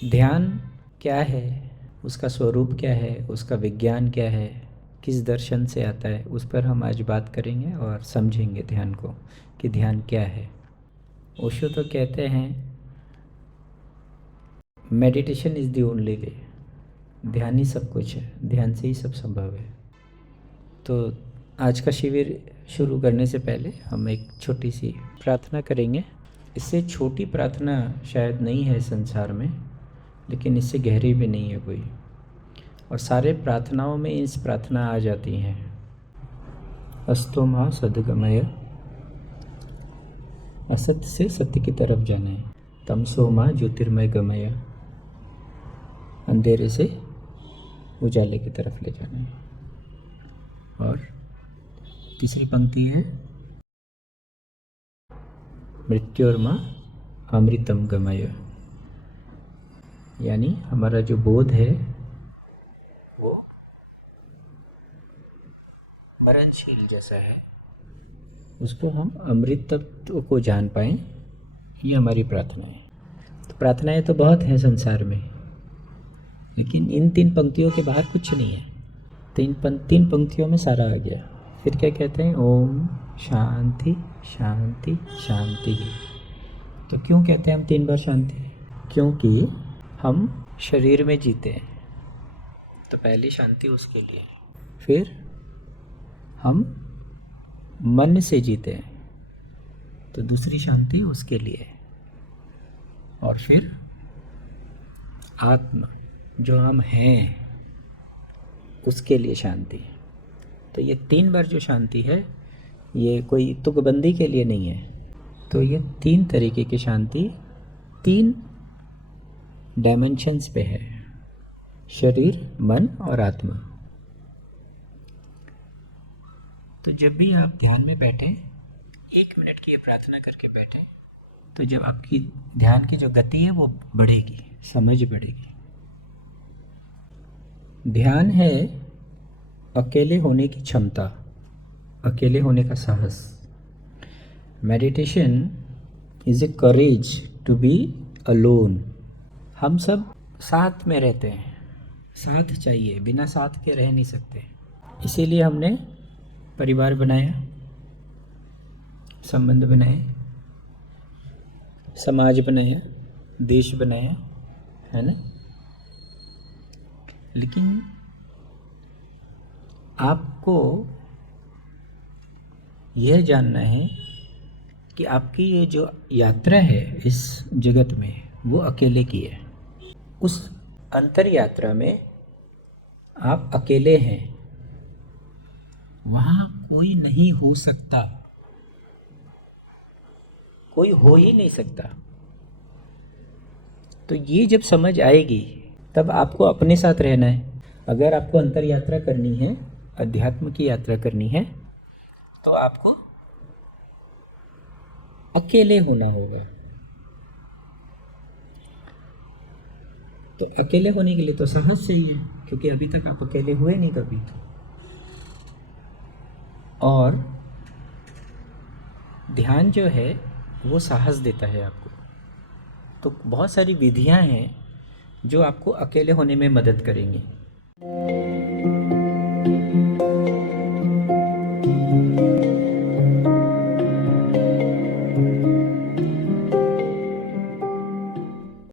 ध्यान क्या है, उसका स्वरूप क्या है, उसका विज्ञान क्या है, किस दर्शन से आता है, उस पर हम आज बात करेंगे और समझेंगे ध्यान को कि ध्यान क्या है। ओशो तो कहते हैं meditation is the only way. ध्यान ही सब कुछ है, ध्यान से ही सब संभव है। तो आज का शिविर शुरू करने से पहले हम एक छोटी सी प्रार्थना करेंगे। इससे छोटी प्रार्थना शायद नहीं है संसार में, लेकिन इससे गहरी भी नहीं है कोई। और सारे प्रार्थनाओं में इस प्रार्थना आ जाती हैं। अस्तो मां सद्गमय, असत्य से सत्य की तरफ जाना है। तमसो मां ज्योतिर्मय गमय, अंधेरे से उजाले की तरफ ले जाना है। और तीसरी पंक्ति है मृत्योर्मा अमृतम गमय, यानी हमारा जो बोध है वो मरणशील जैसा है, उसको हम अमृत तत्व को जान पाएँ, ये हमारी प्रार्थना है। तो प्रार्थनाएं तो बहुत हैं संसार में, लेकिन इन 3 पंक्तियों के बाहर कुछ नहीं है। 3 पंक्तियों में सारा आ गया। फिर क्या कहते हैं? ओम शांति शांति शांति। तो क्यों कहते हैं हम 3 बार शांति? क्योंकि हम शरीर में जीते हैं, तो पहली शांति उसके लिए। फिर हम मन से जीते हैं, तो दूसरी शांति उसके लिए। और फिर आत्मा जो हम हैं उसके लिए शांति। तो ये 3 बार जो शांति है, ये कोई तुकबंदी के लिए नहीं है। तो ये 3 तरीके की शांति 3 डायमेंशंस पे है, शरीर, मन और आत्मा। तो जब भी आप ध्यान में बैठें, 1 मिनट की ये प्रार्थना करके बैठें, तो जब आपकी ध्यान की जो गति है वो बढ़ेगी, समझ बढ़ेगी। ध्यान है अकेले होने की क्षमता, अकेले होने का साहस। Meditation is a courage to be alone. हम सब साथ में रहते हैं, साथ चाहिए, बिना साथ के रह नहीं सकते। इसीलिए हमने परिवार बनाया, संबंध बनाए, समाज बनाया, देश बनाया, है ना? लेकिन आपको यह जानना है कि आपकी ये जो यात्रा है इस जगत में, वो अकेले की है। उस अंतर यात्रा में आप अकेले हैं, वहाँ कोई नहीं हो सकता, कोई हो ही नहीं सकता। तो ये जब समझ आएगी, तब आपको अपने साथ रहना है। अगर आपको अंतर यात्रा करनी है, अध्यात्म की यात्रा करनी है, तो आपको अकेले होना होगा। तो अकेले होने के लिए तो साहस चाहिए, क्योंकि अभी तक आप अकेले हुए नहीं कभी। और ध्यान जो है वो साहस देता है आपको। तो बहुत सारी विधियां हैं जो आपको अकेले होने में मदद करेंगी।